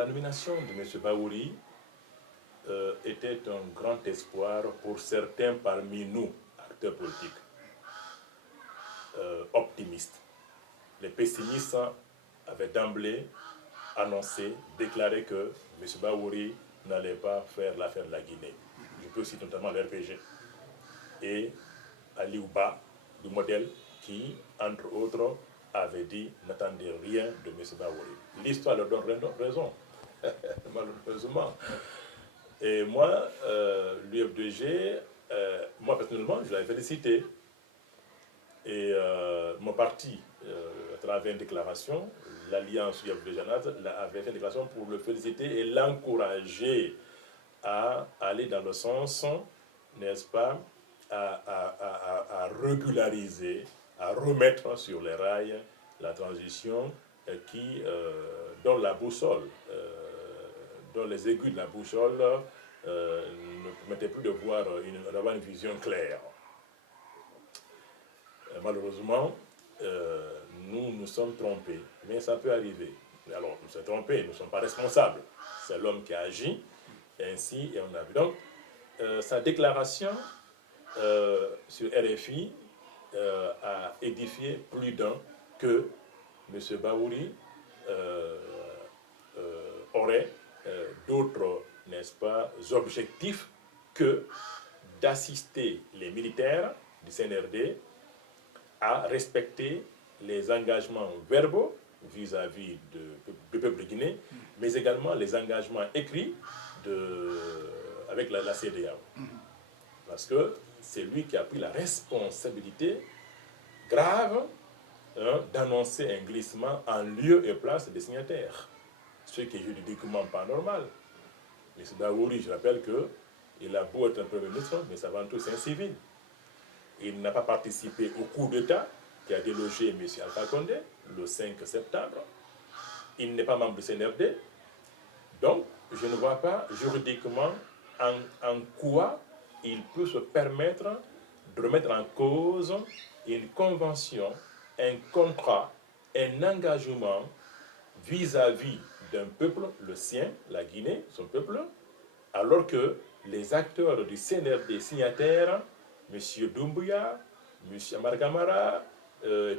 la nomination de M. Bahouri était un grand espoir pour certains parmi nous, acteurs politiques, optimistes. Les pessimistes avaient d'emblée annoncé, déclaré que M. Bahouri n'allait pas faire l'affaire de la Guinée. Je peux citer notamment l'RPG et Ali Ouba, du modèle, qui, entre autres, avait dit « n'attendez rien de M. Bahouri ». L'histoire leur donne raison, malheureusement. Et moi, l'UFDG, moi personnellement, je l'avais félicité. Et mon parti, à travers une déclaration, l'Alliance UFDG-NAD avait fait une déclaration pour le féliciter et l'encourager à aller dans le sens, n'est-ce pas, à régulariser, à remettre sur les rails la transition dont la boussole, dont les aiguilles de la boussole ne permettaient plus d'avoir une vision claire. Malheureusement, nous nous sommes trompés, mais ça peut arriver. Alors, nous sommes trompés, nous ne sommes pas responsables. C'est l'homme qui a agi, ainsi, et on a vu. Donc, sa déclaration sur RFI a édifié plus d'un que M. Bahouri aurait d'autres, n'est-ce pas, objectifs que d'assister les militaires du CNRD à respecter les engagements verbaux vis-à-vis du peuple guinéen, mais également les engagements écrits avec la CEDEAO. Parce que c'est lui qui a pris la responsabilité grave d'annoncer un glissement en lieu et place des signataires. Ce qui est juridiquement pas normal. M. Bahouri, je rappelle qu'il a beau être un Premier ministre, mais avant tout c'est un civil. Il n'a pas participé au coup d'État qui a délogé M. Alpha Condé le 5 septembre. Il n'est pas membre du CNRD. Donc, je ne vois pas juridiquement en quoi il peut se permettre de remettre en cause une convention, un contrat, un engagement vis-à-vis d'un peuple, le sien, la Guinée, son peuple, alors que les acteurs du CNRD signataires, M. Doumbouya, M. Amargamara,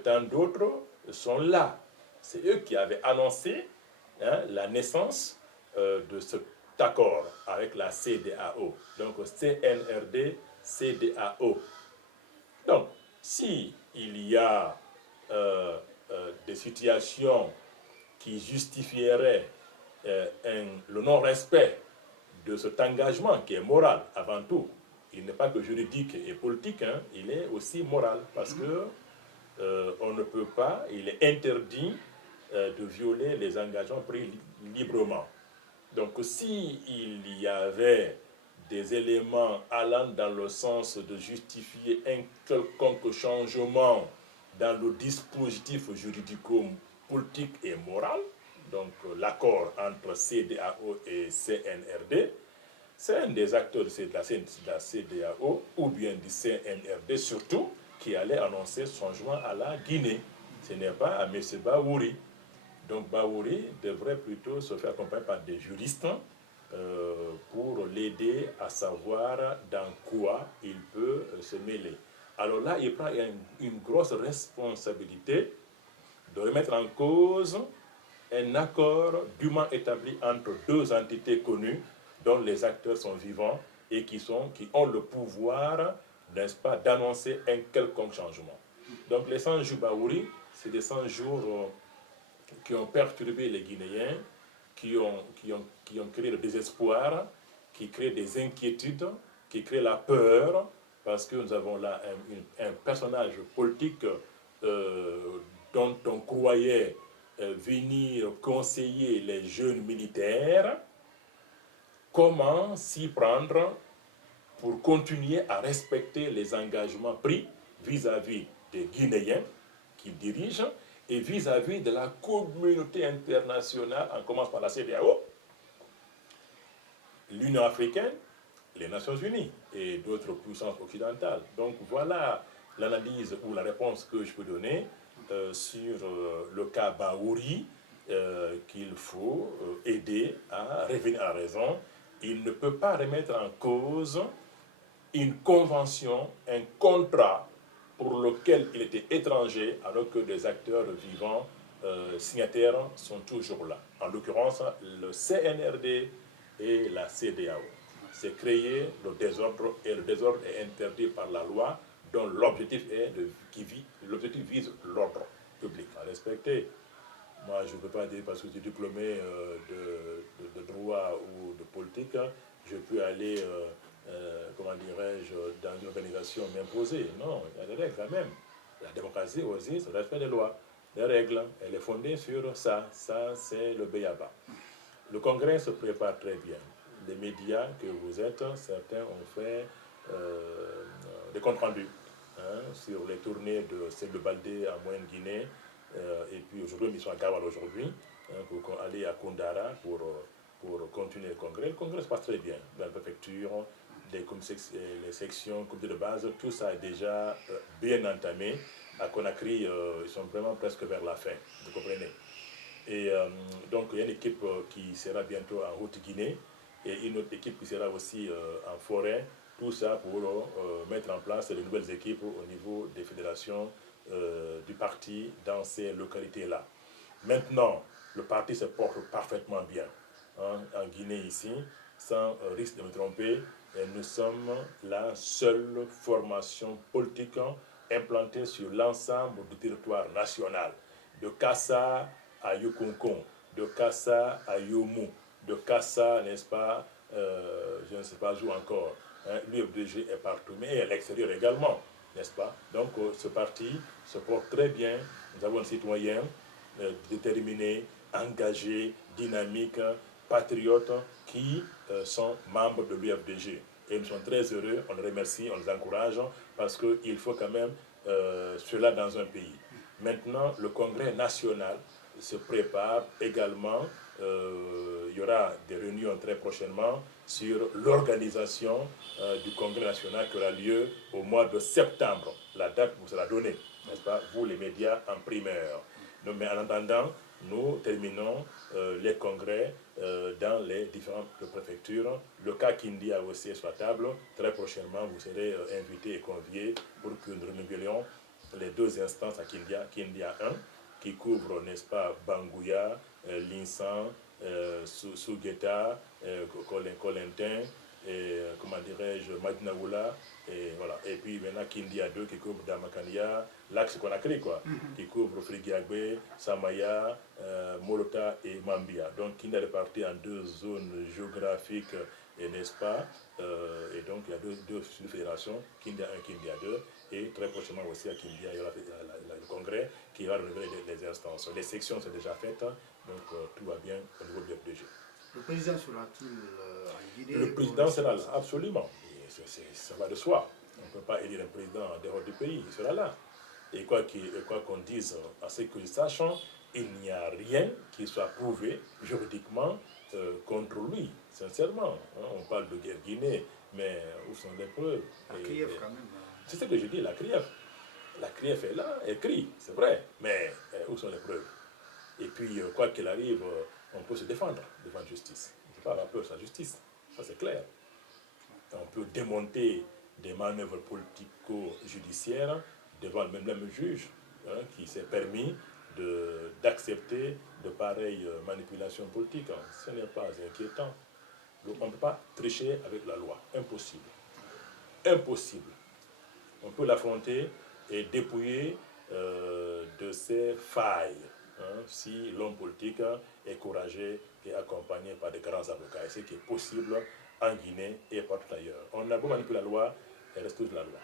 tant d'autres, sont là. C'est eux qui avaient annoncé la naissance de cet accord avec la CEDEAO. Donc CNRD, CEDEAO. Donc, s'il y a des situations qui justifieraient le non-respect de cet engagement qui est moral avant tout, il n'est pas que juridique et politique, il est aussi moral, parce que on ne peut pas, il est interdit de violer les engagements pris librement. Donc s'il y avait des éléments allant dans le sens de justifier un quelconque changement dans le dispositif juridico-politique et moral, donc l'accord entre CEDEAO et CNRD, c'est un des acteurs de la CEDEAO ou bien du CNRD surtout qui allait annoncer ce changement à la Guinée. Ce n'est pas à M. Bahouri. Donc Bahouri devrait plutôt se faire accompagner par des juristes pour l'aider à savoir dans quoi il peut se mêler. Alors là, il prend une grosse responsabilité de remettre en cause un accord dûment établi entre deux entités connues dont les acteurs sont vivants et qui ont le pouvoir, n'est-ce pas, d'annoncer un quelconque changement. Donc les 100 jours Bahouri, c'est des 100 jours qui ont perturbé les Guinéens, qui ont créé le désespoir, qui créent des inquiétudes, qui créent la peur, parce que nous avons là un personnage politique dont on croyait venir conseiller les jeunes militaires. Comment s'y prendre pour continuer à respecter les engagements pris vis-à-vis des Guinéens qu'il dirige et vis-à-vis de la communauté internationale, en commençant par la CEDEAO, l'Union africaine, les Nations unies et d'autres puissances occidentales. Donc voilà l'analyse ou la réponse que je peux donner sur le cas Bahouri, qu'il faut aider à revenir à la raison. Il ne peut pas remettre en cause une convention, un contrat pour lequel il était étranger, alors que des acteurs vivants signataires sont toujours là. En l'occurrence, le CNRD et la CEDEAO. C'est créer le désordre, et le désordre est interdit par la loi, dont l'objectif vise l'ordre public à respecter. Moi, je ne peux pas dire parce que je suis diplômé de droit ou de politique, je peux aller, comment dirais-je, dans une organisation m'imposer. Non, il y a des règles quand même. La démocratie aussi, c'est le respect des lois. Les règles, elle est fondée sur ça. Ça, c'est le b.a.-ba. Le Congrès se prépare très bien. Les médias que vous êtes, certains ont fait des comptes rendus sur les tournées de Sèye Baldé en Moyenne-Guinée. Et puis aujourd'hui, ils sont à Gawal aujourd'hui, pour aller à Koundara pour continuer le Congrès. Le Congrès se passe très bien. Dans la préfecture, les sections, comités de base, tout ça est déjà bien entamé. À Conakry, ils sont vraiment presque vers la fin, vous comprenez. Et donc, il y a une équipe qui sera bientôt en Haute-Guinée et une autre équipe qui sera aussi en forêt. Tout ça pour mettre en place de nouvelles équipes au niveau des fédérations du parti dans ces localités-là. Maintenant, le parti se porte parfaitement bien. En Guinée ici, sans risque de me tromper, et nous sommes la seule formation politique implantée sur l'ensemble du territoire national, de Kassa à Yukonkon, de Kassa à Yomu, de Kassa, n'est-ce pas, je ne sais pas où encore. L'UFDG est partout, mais à l'extérieur également, n'est-ce pas? Donc ce parti se porte très bien. Nous avons des citoyens déterminés, engagés, dynamiques, patriotes qui sont membres de l'UFDG. Et nous sommes très heureux, on les remercie, on les encourage, parce qu'il faut quand même cela dans un pays. Maintenant, le Congrès national se prépare également. Il y aura des réunions très prochainement sur l'organisation du Congrès national qui aura lieu au mois de septembre. La date vous sera donnée, n'est-ce pas, vous les médias en primeur. Mais en attendant, nous terminons les congrès dans les différentes préfectures. Le cas Kindia aussi est sur la table. Très prochainement, vous serez invités et conviés pour que nous renouvellions les deux instances à Kindia. Kindia 1, qui couvre, n'est-ce pas, Bangouya, Linsan, Sougeta, Colentin, et comment dirais-je, Madinaoula, et voilà. Et puis maintenant Kindia 2 qui couvre Damakania, l'axe Conakry quoi, qui couvre Frigiagbe, Samaya, Molota et Mambia. Donc Kindia est réparti en deux zones géographiques, n'est-ce pas, et donc il y a deux fédérations, Kindia 1, Kindia 2, et très prochainement aussi à Kindia, il y aura le congrès qui va renouveler les instances. Les sections sont déjà faites, donc tout va bien au niveau du FDG. Le président sera-t-il en Guinée? Le président sera là, absolument. Ça va de soi. On ne peut pas élire un président en dehors du pays, il sera là. Et quoi qu'on dise, à ce que je sache, il n'y a rien qui soit prouvé juridiquement contre lui, sincèrement. On parle de guerre Guinée, mais où sont les preuves? La CRIEF quand même. C'est ce que je dis, la CRIEF. La CRIEF est là, elle crie, c'est vrai, mais où sont les preuves? Et puis, quoi qu'il arrive, on peut se défendre devant la justice. Il ne faut pas avoir peur de la justice, ça c'est clair. On peut démonter des manœuvres politico-judiciaires devant même le juge qui s'est permis d'accepter de pareilles manipulations politiques. Ce n'est pas inquiétant. Donc, on ne peut pas tricher avec la loi. Impossible. Impossible. On peut l'affronter et dépouiller de ses failles si l'homme politique est courageux et accompagné par de grands avocats. Et ce qui est possible en Guinée et partout ailleurs. On a beau manipuler la loi, elle reste toujours la loi.